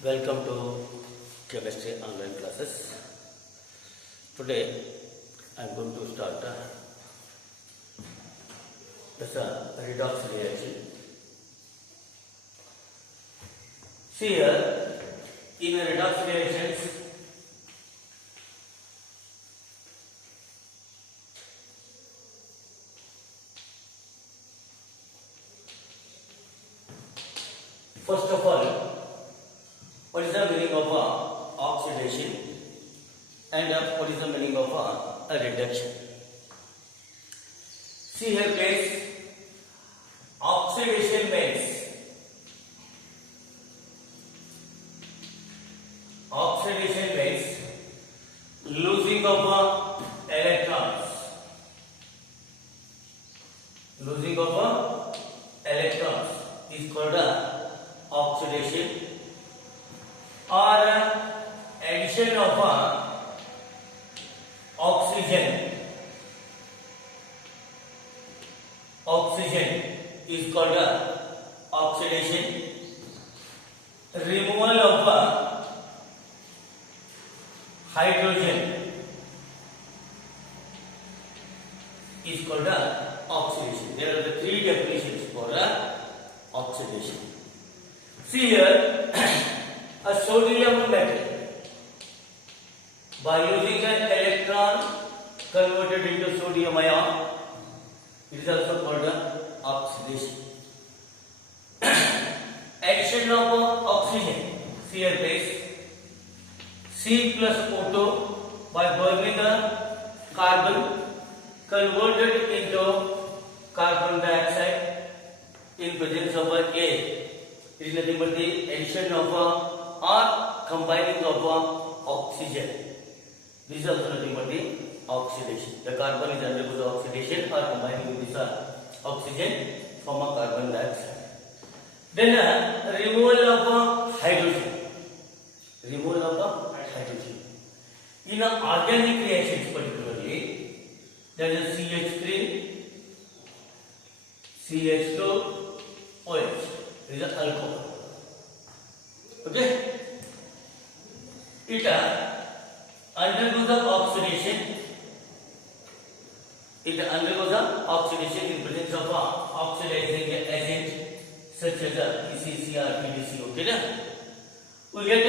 Welcome to chemistry online classes. Today I am going to start this redox reaction. See here, in redox reactions, first of all, what is the meaning of oxidation and what is the meaning of a reduction? See here, please. Oxidation means losing of electrons. Losing of electrons is called oxidation, or addition of oxygen. Oxygen is called oxidation. Removal of hydrogen is called oxidation. There are the three definitions for oxidation. See here, a sodium metal, by using an electron converted into sodium ion, it is also called oxidation. Addition of oxygen, see here please, C plus O2 by burning the carbon converted into carbon dioxide in presence of A. It is nothing but the addition of or combining of oxygen. This is also nothing but the oxidation. The carbon is undergoes oxidation or combining with this oxygen from a carbon dioxide. Then removal of hydrogen. Removal of hydrogen. In organic reactions particularly, there is CH3, CH2, OH. Is an alcohol. Okay? It undergoes the oxidation. It undergoes the oxidation in presence of oxidizing agent such as ECCR, PDC. Okay? We get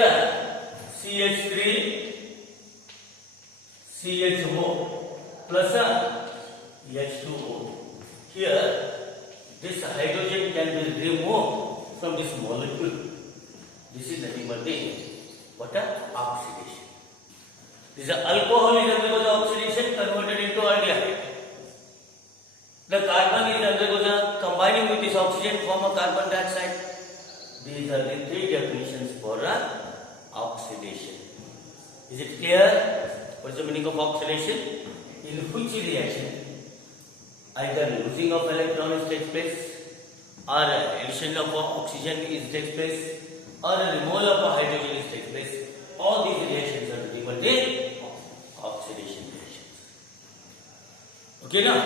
CH3, CHO plus H2O. Here, this hydrogen can be removed from this molecule. This is nothing but the oxidation. This alcohol is undergoes oxidation converted into aldehyde. The carbon is undergoes combining with this oxygen form a carbon dioxide. These are the three definitions for oxidation. Is it clear? What is the meaning of oxidation? In which reaction either losing of electrons takes place, or addition of oxygen takes place, or removal of hydrogen takes place. All these reactions are nothing but the oxidation reactions. Okay now?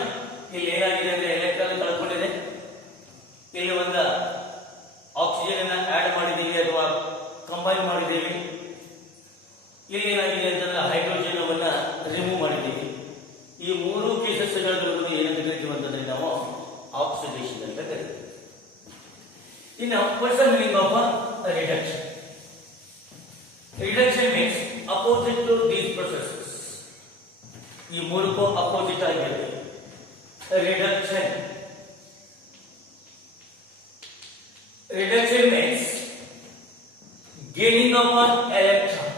ಇಲ್ಲಿ ಏನಾಗಿದೆ ಅಂದ್ರೆ electron ಕಳ್ಕೊಂಡಿದೆ, ಇಲ್ಲಿ ಒಂದು oxygen ಅನ್ನು add ಮಾಡಿದೀವಿ ಅಥವಾ combine ಮಾಡಿದೀವಿ. ಇಲ್ಲಿ ಏನಾಗಿದೆ ಅಂತಂದ್ರೆ ಹೈಡ್ರೋಜನ್ ಅನ್ನು ರಿಮೂವ್ ಮಾಡಿದೀವಿ. ಈ ಮೂರು ಕೇಸಸ್ಗಳನ್ನು ಏನಂತ ಕರಿತೀವಿ ಅಂತಂದ್ರೆ ನಾವು ಆಕ್ಸಿಡೇಷನ್ ಅಂತ ಕರಿತೀವಿ. ಇನ್ನು what's the meaning of a reduction? Reduction means opposite to these processes. ಈ ಮೂರಕ್ಕೂ ಅಪೋಸಿಟ್ ಆಗಿರುತ್ತೆ. Reduction. Reduction means gaining of an electron.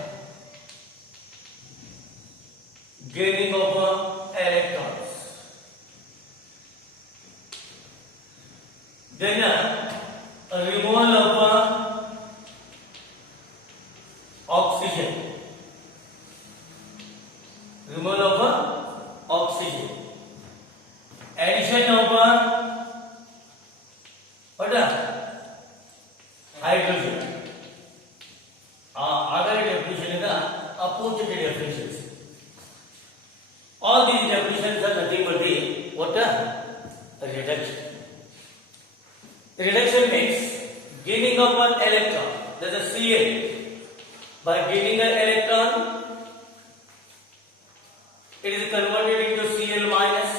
Gaining of electrons. Then removal of oxygen. Removal of oxygen. Addition of hydrogen. Other definition is the opposite definitions. All these definitions are nothing but the reduction. Reduction means gaining of one electron. That is Cl. by gaining an electron, it is converted into Cl minus.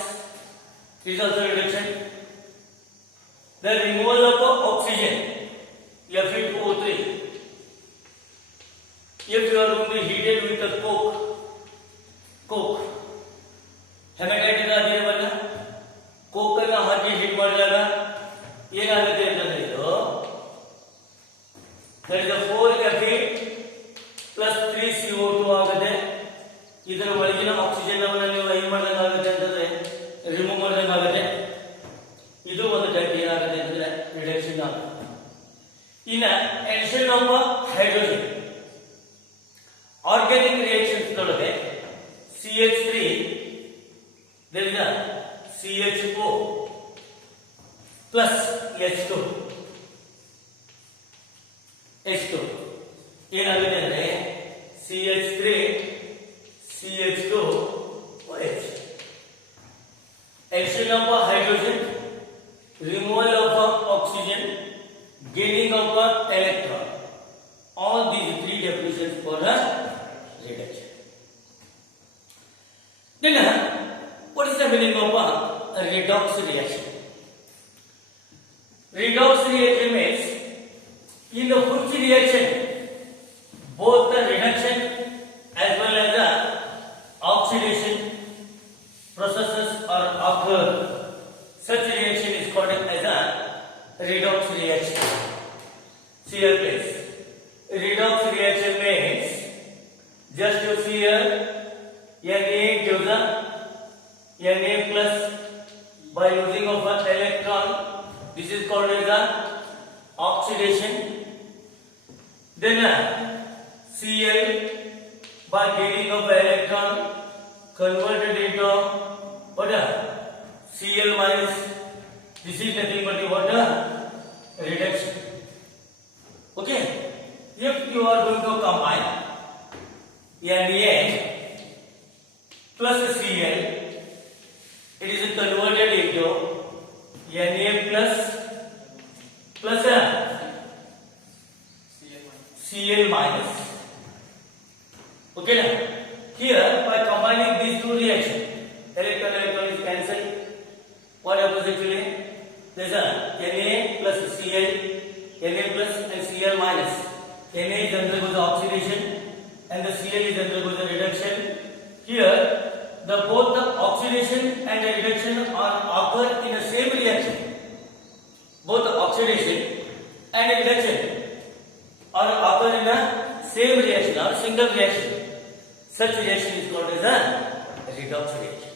It is also reduction. The removal of oxygen, Fe2O3. If you are going to heat it with a coke, hematite ಇರೋದಿರಲ್ಲ, coke ಅನ್ನು ಹಾಕಿ heat ಮಾಡಿದಾಗ ಏನಾಗುತ್ತೆ ಅಂತಂದ್ರೆ ಇದು that is 4Fe plus 3CO2 ಆಗುತ್ತೆ. ಇದರ ಒಳಗಿನ oxygen ಅನ್ನು ನೀವು ಏನು ಮಾಡಿದಂಗೆ ಆಗುತ್ತೆ ಅಂತಂದ್ರೆ ರಿಮೂವ್ ಮಾಡಿದಂಗೆ ಆಗುತ್ತೆ. ಇದು ಒಂದು ಟೈಪ್ ಏನಾಗುತ್ತೆ ಅಂತಂದ್ರೆ ರಿಡಕ್ಷನ್ ಆಗುತ್ತೆ. ಇನ್ನು addition of hydrogen organic reactions ಗಳೊಳಗೆ CH3 there is a CHO plus H2 ಏನಾಗುತ್ತೆ ಅಂದ್ರೆ CH3 CH2 OH. Addition of hydrogen, removal of oxygen, gaining of electron. All these three definitions for a reduction. Then, what is the meaning of a redox reaction? Redox reaction means in the which reaction both the reduction as well as the oxidation processes are occur. Such reaction is called as a redox reaction. See here please. Redox reaction means just you see here Na gives a Na plus by using of an electron. This is called as a oxidation. Then Cl by gaining of electron converted into what? Cl minus. This is nothing but what? Reduction. Okay. If you are going to combine Na plus Cl, it is converted into Na plus Cl minus. Okay now, here by combining these two reactions, electron is cancelled. What happens actually? There is a Na plus Cl, Na plus and Cl minus. Na is undergoes oxidation and the Cl is undergoes reduction. Here, both the oxidation and the reduction are occur in the same reaction. Both the oxidation and reduction are occur in the same reaction or single reaction. Such reaction is called as a redox reaction.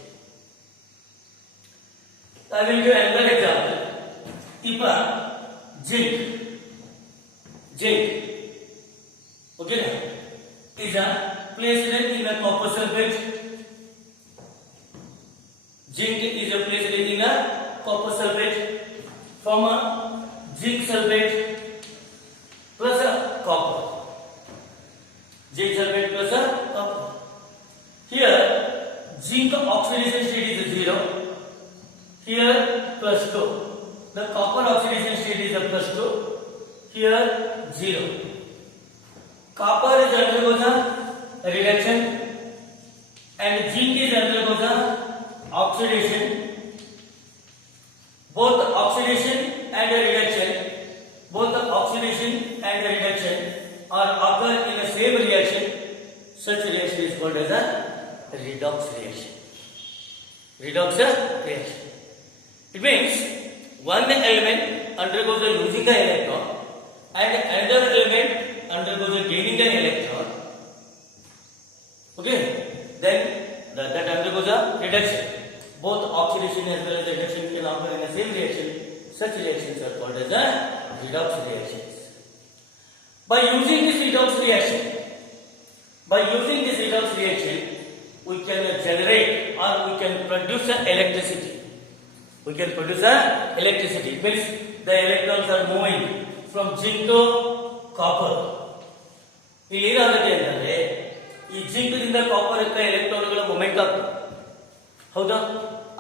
I will give another example. If a zinc, okay, is a placed in a copper sulfate. Zinc is a placed in a copper sulfate from a zinc sulfate plus a copper. Zinc sulfate plus a copper. Here, zinc oxidation state is 0. Here, plus 2. The copper oxidation state is a plus 2. Here, 0. Copper is undergoes a reduction and zinc is undergoes a oxidation. Both the oxidation and the reduction are occur in the same reaction. Such reaction is called as a redox reaction. Redox reaction. It means one element undergoes a losing an electron and another element undergoes a gaining an electron. Okay, then that undergoes a reduction. Both oxidation as well as reduction can occur in the same reaction. Such reactions are called as a redox reactions. By using this redox reaction, we can generate or we can produce electricity. We can produce electricity. It means the electrons are moving from zinc to copper. ಇಲ್ಲಿ ಏನಾಗುತ್ತೆ ಅಂತಂದ್ರೆ ಈ zinc ದಿಂದ copper ಎಲೆಕ್ಟ್ರಾನ್ಗಳ movement ಆಗ್ತದೆ. ಹೌದಾ?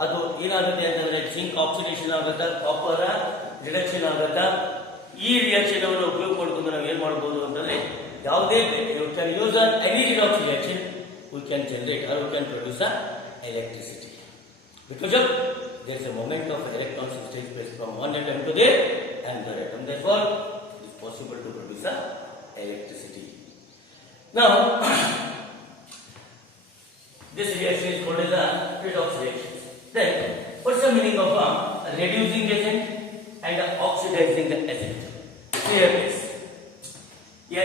ಅದು ಏನಾಗುತ್ತೆ ಅಂತಂದ್ರೆ ಜಿಂಕ್ ಆಕ್ಸಿಡೇಷನ್ ಆಗುತ್ತಾ, ಕಾಪರ್ ರಿಡಕ್ಷನ್ ಆಗುತ್ತಾ. ಈ ರಿಯಾಕ್ಷನ್ ಅನ್ನು ಉಪಯೋಗ ಮಾಡಿಕೊಂಡು ನಾವು ಏನ್ ಮಾಡಬಹುದು ಅಂತಂದ್ರೆ ಯಾವುದೇ you can use any redox reaction, we can generate or we can produce electricity because of there is a movement of electrons which takes place from one atom to the another atom. Therefore, it is possible to produce electricity. Now, this reaction is called as a redox reaction. Then, what's the meaning of a reducing agent and an oxidizing agent? Here it is. Na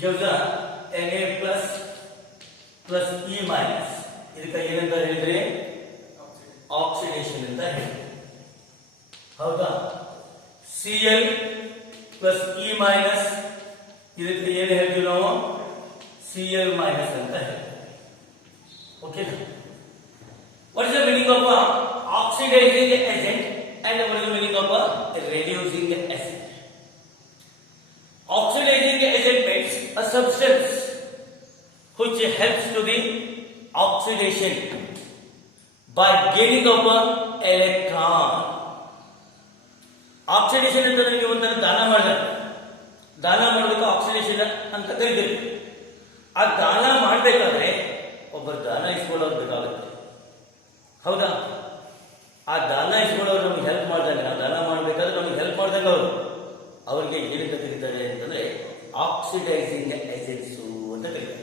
gives a Na plus E minus. ಇದಕ್ಕೆ ಏನಂತ ಹೇಳಿದ್ರೆ oxidation ಅಂತ ಹೇಳಿ. ಹೌದಾ? Cl plus E minus ಇದಕ್ಕೆ ಏನು ಹೇಳ್ತೀವಿ ನಾವು? Cl minus ಅಂತ ಹೇಳಿ. Okay. What is the meaning of a oxidizing agent and what is the meaning of a reducing agent? Oxidizing agent means a substance which helps to the oxidation by gaining of an electron. Oxidation ಅಂತಂದ್ರೆ ನೀವು ಒಂಥರ ದಾನ ಮಾಡೋದಕ್ಕೆ oxidation ಅಂತ ಕರೀತೀವಿ. ಆ ದಾನ ಮಾಡಬೇಕಾದ್ರೆ ಒಬ್ಬರು ದಾನ ಇಸ್ಕೊಳ್ಳೋರು ಬೇಕಾಗುತ್ತೆ. ಹೌದಾ? ಆ ದಾನ ಇಸ್ಕೊಳ್ಳೋರು ನಮ್ಗೆ ಹೆಲ್ಪ್ ಮಾಡ್ದಂಗೆ, ನಾವು ದಾನ ಮಾಡಬೇಕಾದ್ರೆ ನಮ್ಗೆ ಹೆಲ್ಪ್ ಮಾಡ್ದಂಗೆ ಅವ್ರಿಗೆ ಏನಂತ ಕರೀತಾರೆ ಅಂತಂದ್ರೆ ಆಕ್ಸಿಡೈಸಿಂಗ್ ಏಜೆಂಟ್ಸ್ ಅಂತ ಕರೀತಾರೆ.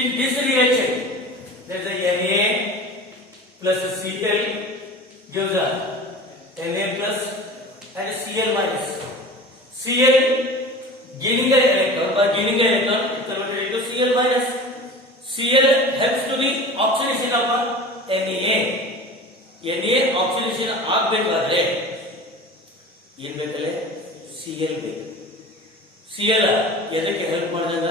In this reaction, there is a Na plus Cl gives a Na plus and Cl minus. Cl gaining the electron, by gaining the electron, it converted into Cl minus. Cl helps to the oxidation of Na. Na oxidation ಆಗಬೇಕಾದ್ರೆ ಏನು ಬೇಕಲ್ಲ? Cl ಬೇಕು. Cl ಎದಕ್ಕೆ help ಮಾಡಿದಾಗ?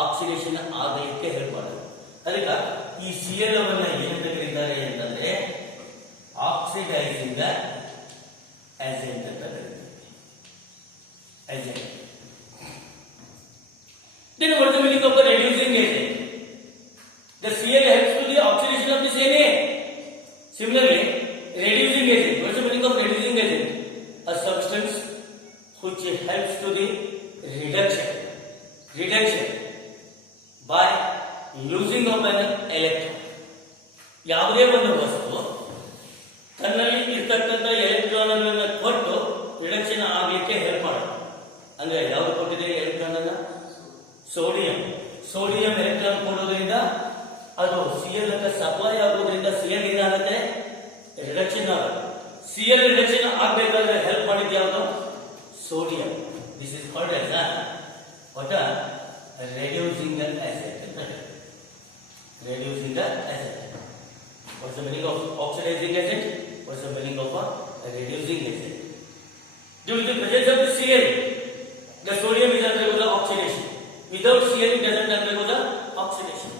Oxidation ಆಗಲಿಕ್ಕೆ help ಮಾಡೋದು. ಅದಕ್ಕೆ ಈ Cl ಅನ್ನ ಏನಂತ ಕರೀತಾರೆ ಅಂತಂದ್ರೆ ಆಕ್ಸಿಡೈಸಿಂಗ್ ಏಜೆಂಟ್ ಅಂತ ಕರೀತಾರೆ. Agent. Then what is the meaning of the reducing agent? The Cl helps to the oxidation of this Na. Similarly, reducing agent. What is the meaning of reducing agent? A substance which helps to the reduction by losing of an electron. ಯಾವುದೇ ಒಂದು ವಸ್ತು ತನ್ನಲ್ಲಿ ಇರ್ತಕ್ಕಂಥ electron ಅನ್ನು ಕೊಟ್ಟು reduction ಆಗಲಿಕ್ಕೆ help ಮಾಡುತ್ತೆ. ಅಂದ್ರೆ ಯಾವುದು ಕೊಟ್ಟಿದೆ ಎಲೆಕ್ಟ್ರಾನ್ ಅನ್ನ? ಸೋಡಿಯಂ ಎಲೆಕ್ಟ್ರಾನ್ ಕೊಡೋದ್ರಿಂದ ಅದು Cl ಅಂತ ಸಪ್ಲೈ ಆಗೋದ್ರಿಂದ Cl ಏನಾಗುತ್ತೆ? ರಿಡಕ್ಷನ್ ಆಗುತ್ತೆ. Cl ರಿಡಕ್ಷನ್ ಆಗಬೇಕಾದ್ರೆ ಹೆಲ್ಪ್ ಮಾಡಿದ ಯಾವುದು? Sodium. This is called as what a reducing agent. Reducing agent. What's the meaning of oxidizing agent? What's the meaning of a reducing agent? Due to the presence of the Cl, the sodium is undergo the oxidation. Without Cl, it doesn't undergo the oxidation.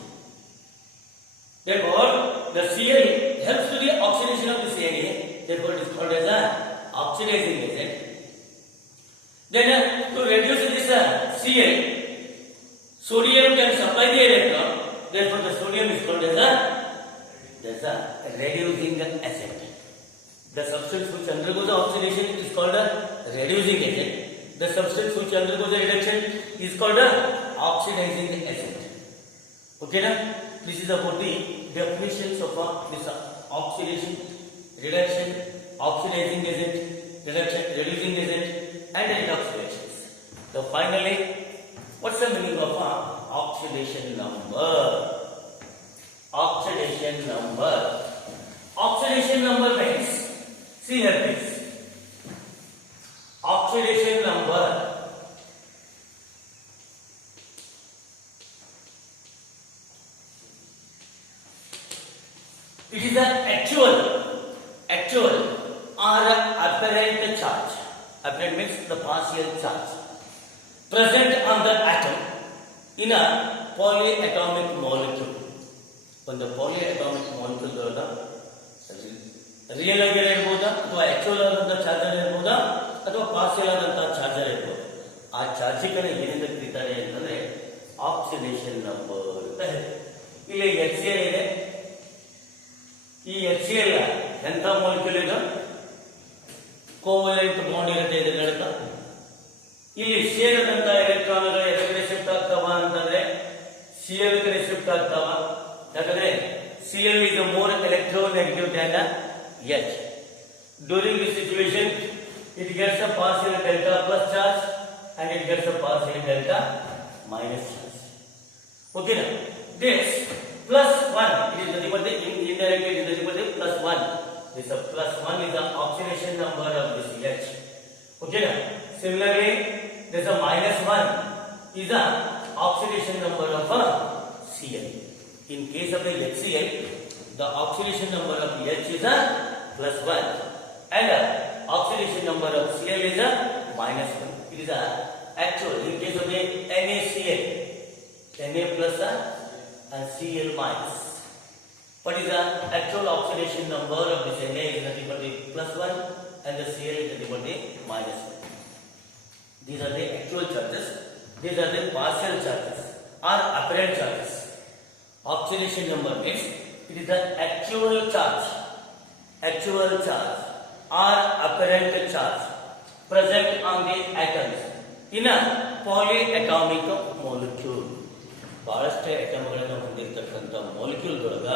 Therefore, the Cl helps to the oxidation of the Na. Therefore, it is called as an oxidizing agent. Then, to reduce this Cl, sodium can supply the electron. Therefore, the sodium is called as a reducing agent. The substance which undergoes the oxidation is called a reducing agent. The substance which undergoes the reduction is called a oxidizing agent. Okay, now this is about the definitions of this oxidation, reduction, oxidizing agent, reducing agent, and redox reactions. So finally, what's the meaning of oxidation number? Oxidation number. Oxidation number means, see here please. Oxidation number it is an actual or apparent charge. Apparent means the partial charge present on the atom in a polyatomic molecule. ಒಂದು ಪಾಲಿಅಟಾಮಿಕ್ molecule real ಆಗಿರಬಹುದಾ ಅಥವಾ actual ಆದಂತಹ charger ಇರಬಹುದಾ ಅಥವಾ partial ಆದಂತಹ charger ಇರಬಹುದು. ಆ charging ಏನೆಂದು ಕರೀತಾರೆ ಅಂತಂದ್ರೆ ಆಕ್ಸಿಡೇಷನ್ ನಂಬರ್ ಅಂತ ಹೇಳಿ. ಇಲ್ಲಿ HCl ಇದೆ. ಈ HCl ಎಂತ ಮಾಲಿಕ್ಯೂಲ್ ಇದು? ಕೋವಲೆಂಟ್ ಬಾಂಡ್ ಇರುತ್ತೆ ಇದರ ಅರ್ಥ. ಇಲ್ಲಿ ಸೇರಿದಂತ ಎಲೆಕ್ಟ್ರಾನ್ಗಳು ಎಡಗಡೆ ಶಿಫ್ಟ್ ಆಗ್ತಾವ ಅಂತಂದ್ರೆ Cl ಕಡೆ ಶಿಫ್ಟ್ ಆಗ್ತಾವ. ಯಾಕಂದ್ರೆ Cl is more electronegative than H. During this situation, it gets a partial delta plus charge and it gets a partial delta minus charge. Okay, now this plus 1, it is nothing but the indirectly it is nothing but the plus 1. This plus 1 is the oxidation number of this H. Okay, now similarly, this minus 1 is the oxidation number of Cl. In case of the HCl, the oxidation number of H is a plus 1 and oxidation number of Cl is a minus 1. It is a actual. In case of the NaCl, Na plus and Cl minus. What is the actual oxidation number of this Na is nothing but the plus 1 and the Cl is nothing but the minus 1. These are the actual charges. These are the partial charges or apparent charges. Oxidation number means it is the actual charge or apparent charge present on the atoms in a polyatomic molecule. ಬಹಳಷ್ಟು ಅಟಮ್ಗಳನ್ನು ಹೊಂದಿರತಕ್ಕಂಥ ಮಾಲಿಕ್ಯೂಲ್ಗಳಾಗ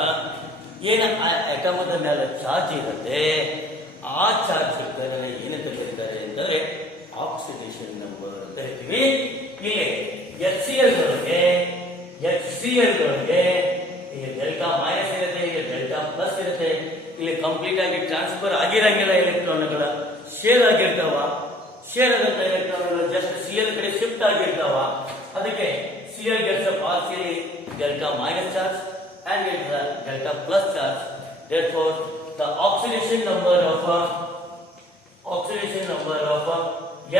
ಏನು ಆ ಅಟಮದ ಮೇಲೆ charge ಇರುತ್ತೆ, ಆ charge ಇರ್ತಾರೆ ಏನಂತ ಕರೀತಾರೆ ಅಂತಂದ್ರೆ ಆಕ್ಸಿಡೇಷನ್ ನಂಬರ್ ಅಂತ ಹೇಳ್ತೀವಿ. ಇಲ್ಲಿ HClಗಳಿಗೆ ಇಲ್ಲಿ ಡೆಲ್ಟಾ ಮೈನಸ್ ಇರುತ್ತೆ, ಇಲ್ಲಿ ಡೆಲ್ಟಾ ಪ್ಲಸ್ ಇರುತ್ತೆ. ಇಲ್ಲಿ ಕಂಪ್ಲೀಟ್ ಆಗಿ ಟ್ರಾನ್ಸ್ಫರ್ ಆಗಿರಂಗಿಲ್ಲ, ಎಲೆಕ್ಟ್ರಾನ್ಗಳ ಶೇರ್ ಆಗಿರ್ತಾವ. ಶೇರ್ ಆದಂತ ಎಲೆಕ್ಟ್ರಾನ್ಗಳು ಜಸ್ಟ್ Cl ಕಡೆ ಶಿಫ್ಟ್ ಆಗಿರ್ತಾವ. ಅದಕ್ಕೆ Cl gets a partially delta minus charge and gets a delta plus charge. Therefore, the oxidation number of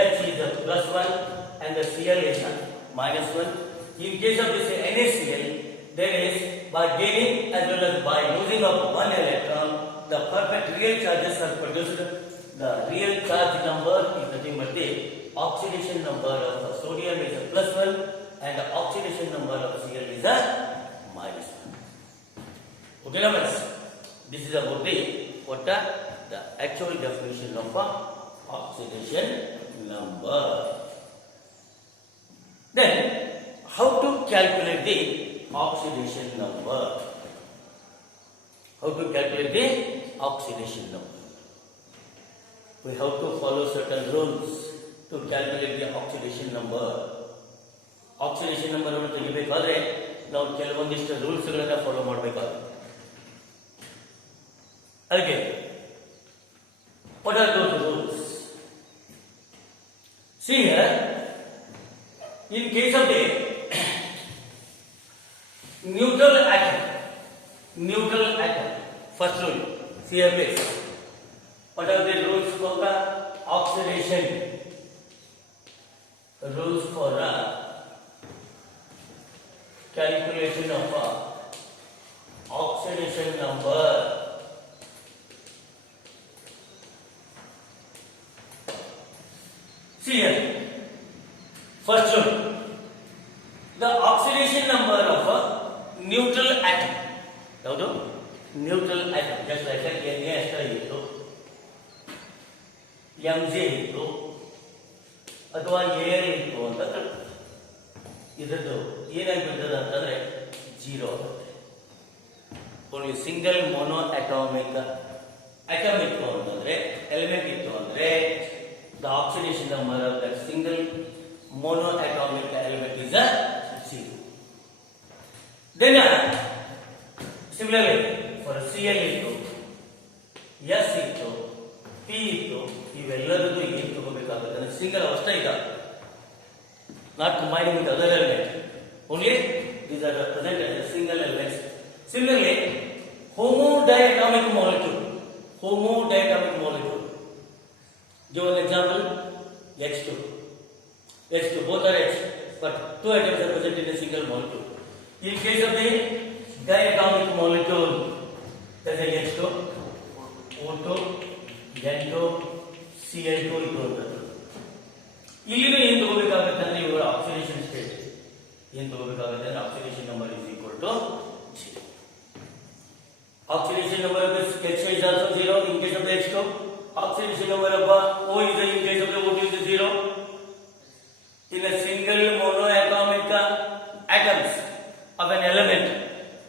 H is a plus 1 and the Cl is a minus 1. In case of this NaCl, there is by gaining as well as by losing of one electron, the perfect real charges are produced. The real charge number is nothing but the oxidation number of sodium is a plus 1 and the oxidation number of Cl is a minus 1. Okay, now this is about the actual definition of oxidation number. Then, how to calculate the oxidation number? How to calculate the oxidation number? We have to follow certain rules to calculate the oxidation number. Oxidation number ಅನ್ನು ತೆಗಿಬೇಕಾದ್ರೆ ನಾವು ಕೆಲವೊಂದಿಷ್ಟು rules ಗಳನ್ನ follow ಮಾಡಬೇಕಾಗುತ್ತೆ. ಅದಕ್ಕೆ what are those rules? See here, in case of the neutral atom, first rule, see here please. What are the rules for the oxidation? Rules for calculation of oxidation number. See here, first one, the oxidation number of a neutral atom. ಯಾವುದು neutral atom, just like Na ಅಷ್ಟೇ ಇತ್ತು, Mg ಇತ್ತು ಅಥವಾ Al ಇತ್ತು ಅಂತ ಇದರದ್ದು ಏನಾಗ್ಬಿಡ್ತದೆ ಅಂತಂದ್ರೆ 0 ಆಗುತ್ತೆ. ಓನ್ಲಿ ಸಿಂಗಲ್ ಮೊನೋ ಅಟಮ್ ಇತ್ತು ಅಂತಂದ್ರೆ, ಎಲಿಮೆಂಟ್ ಇತ್ತು ಅಂದ್ರೆ, the oxidation number of that single monoatomic element is 0. Then similarly for Cl ಇತ್ತು, S ಇತ್ತು, P ಇತ್ತು, ಇವೆಲ್ಲರದ್ದು ಏನು ತಗೋಬೇಕಾಗುತ್ತೆ ಅಂದ್ರೆ ಸಿಂಗಲ್ ಅವಸ್ಥೆ ಇದೆ, not combining with other elements. Only these are represented as single elements. Similarly, homodiatomic molecule. Give an example: H2. Both are H, but two atoms are present in a single molecule. In case of the diatomic molecule, that is H2, O2, N2, Cl2 ಇದು ಅಂತ. ಇಲ್ಲಿನೂ ಏನು ತಗೋಬೇಕಾಗುತ್ತೆ ಅಂದ್ರೆ ಇವುಗಳ oxidation state ಏನು ತಗೋಬೇಕಾಗುತ್ತೆ ಅಂದ್ರೆ oxidation number is equal to 0. Oxidation number of H is also 0 in case of the H2. Oxidation number of O is the, in case of the O2 is the 0. In a single monoatomic atoms of an element,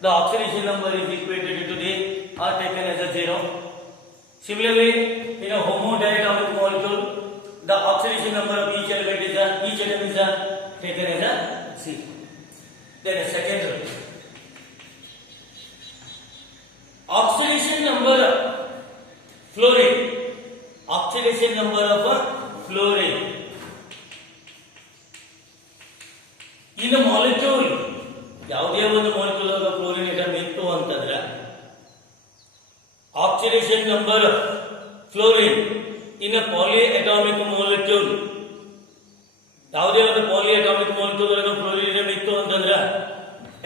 the oxidation number is equated to the or taken as a 0. Similarly, in a homodiatomic molecule, the oxidation number of each atom is taken as a 0. Then a second rule. Oxidation number of fluorine. Oxidation number of fluorine in a molecule. ಯಾವುದೇ ಒಂದು molecule ಆಗ fluorine atom ಇತ್ತು ಅಂತಂದ್ರೆ oxidation number fluorine ಇನ್ ಅ ಪಾಲಿಅಟಾಮಿಕ್ molecule, ಯಾವುದೇ ಒಂದು ಪಾಲಿಅಟಾಮಿಕ್ molecule ಆಗ fluorine atom ಇತ್ತು ಅಂತಂದ್ರೆ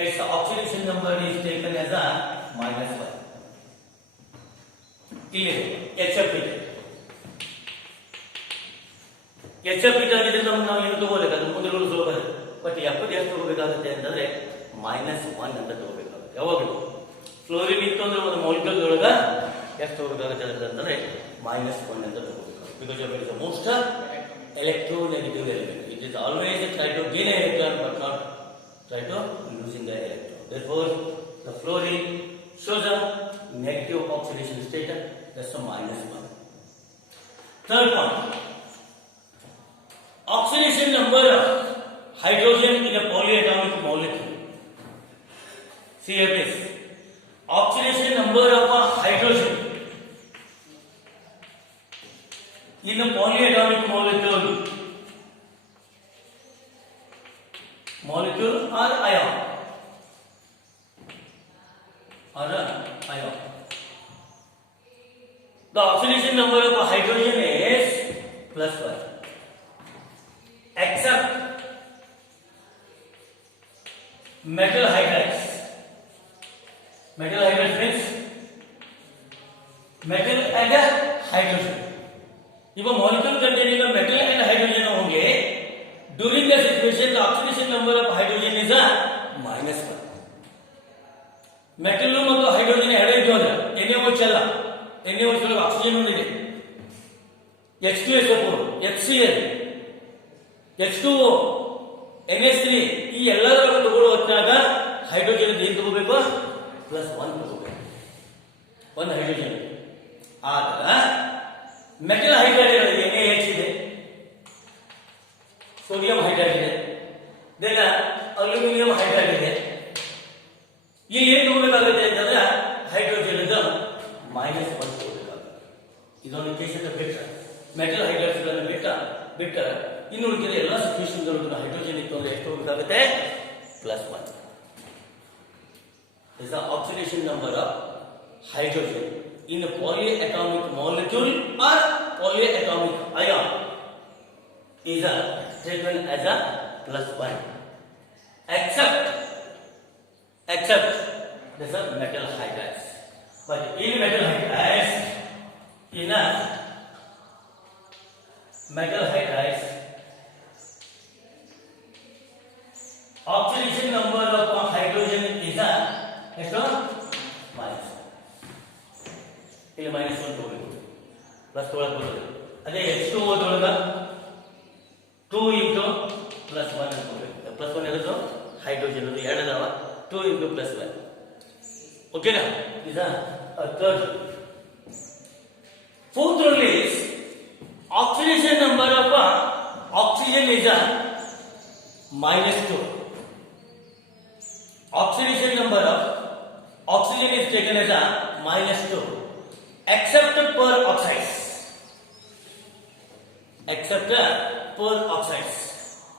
it's oxidation number is taken as a -1. ಇಲ್ಲಿ HF ಇದೆ. HF ಇದ್ದಾಗಿದ್ರೆ ನಾವು ಏನು ತಗೋಬೇಕಾದ್ರೆ ಮುಂದೆ ಸುಲಭ ಇದೆ. ಬಟ್ F ಎಷ್ಟು ತಗೋಬೇಕಾಗುತ್ತೆ ಅಂತಂದ್ರೆ -1 ಅಂತ ತಗೋಬೇಕಾಗುತ್ತೆ. ಯಾವಾಗಲೂ ಫ್ಲೋರಿನ್ ಇತ್ತು ಅಂದ್ರೆ ಒಂದು ಮಾಲಿಕ್ಯೂಲ್ ಒಳಗ ಎಷ್ಟು ತಗೋಬೇಕಾಗುತ್ತೆ ಅಂತಂದ್ರೆ -1 ಅಂತ ತಗೋಬೇಕಾಗುತ್ತೆ. Because it is the most electronegative element. It is always try to gain an electron but not try to losing the electron. Therefore, the fluorine shows a negative oxidation state. That's a -1. Third point. Oxidation number of hydrogen in a polyatomic molecule. See here please. Oxidation number of a hydrogen in a polyatomic molecule or ion The oxidation number of a hydrogen is +1 except metal hydrides. Metal hydrides means metal and hydrogen. If a molecule containing a metal and hydrogen only, during the situation the oxidation number of hydrogen is a -1. Metal ಮತ್ತು hydrogen ಎರಡೇ ಇದ್ದು ಅಂದ್ರೆ NaOH ಅಲ್ಲ, NaOH ಒಳಗೆ oxygen ಒಂದಿದೆ, H2SO4, HCl, H2O, NH3 ಈ ಎಲ್ಲದರಲ್ಲೂ ತಗೊಳ್ಳೋ ಹೊತ್ತಾಗ ಹೈಡ್ರೋಜನ್ ಏನು ತಗೋಬೇಕು? +1 ತಗೋಬೇಕು, 1 ಹೈಡ್ರೋಜನ್. ಆಗ ಮೆಟಲ್ ಹೈಡ್ರೈಡ್ NaH ಇದೆ, ಸೋಡಿಯಂ ಹೈಡ್ರೈಡ್ ಇದೆ, ದೆನ್ ಅಲ್ಯೂಮಿನಿಯಂ ಹೈಡ್ರೈಡ್ ಇದೆ. ಇಲ್ಲಿ ಏನು ತಗೋಬೇಕಾಗುತ್ತೆ ಅಂತಂದ್ರೆ ಹೈಡ್ರೋಜನ್ -1 ತಗೋಬೇಕಾಗುತ್ತೆ. ಇದೊಂದು ಕೇಸದ ಬಿಟ್ಟ ಮೆಟಲ್ ಹೈಡ್ರೈಡ್ಸ್ಗಳನ್ನು ಬಿಟ್ಟ ಇನ್ನು ಉಳಿದ ಎಲ್ಲ ಸಿಚುವೇಶನ್ಗಳು ಹೈಡ್ರೋಜನ್ ಇತ್ತು ಅಂದ್ರೆ ಎಷ್ಟು ಹೋಗಬೇಕಾಗುತ್ತೆ? +1. Is the oxidation number of hydrogen in a polyatomic molecule or polyatomic ion is taken as a +1 except there's a metal hydrides. But in metal hydrides, oxidation number of hydrogen is a ಎಷ್ಟು? -1. ಇಲ್ಲಿ -1 ತಗೋಬೇಕು, plus Tughlaq ಬರೋದು. ಅದೇ H2O ದೊಳಗ 2 × +1 ತಗೋಬೇಕು. +1 ಇರೋದು hydrogen, ಅದು ಎರಡು ಅದಾವ, 2 × +1. ಓಕೆನಾ? ಇದ third. Fourth rule is oxidation number of oxygen is a -2. Oxidation number of oxygen is taken as a -2 except peroxides.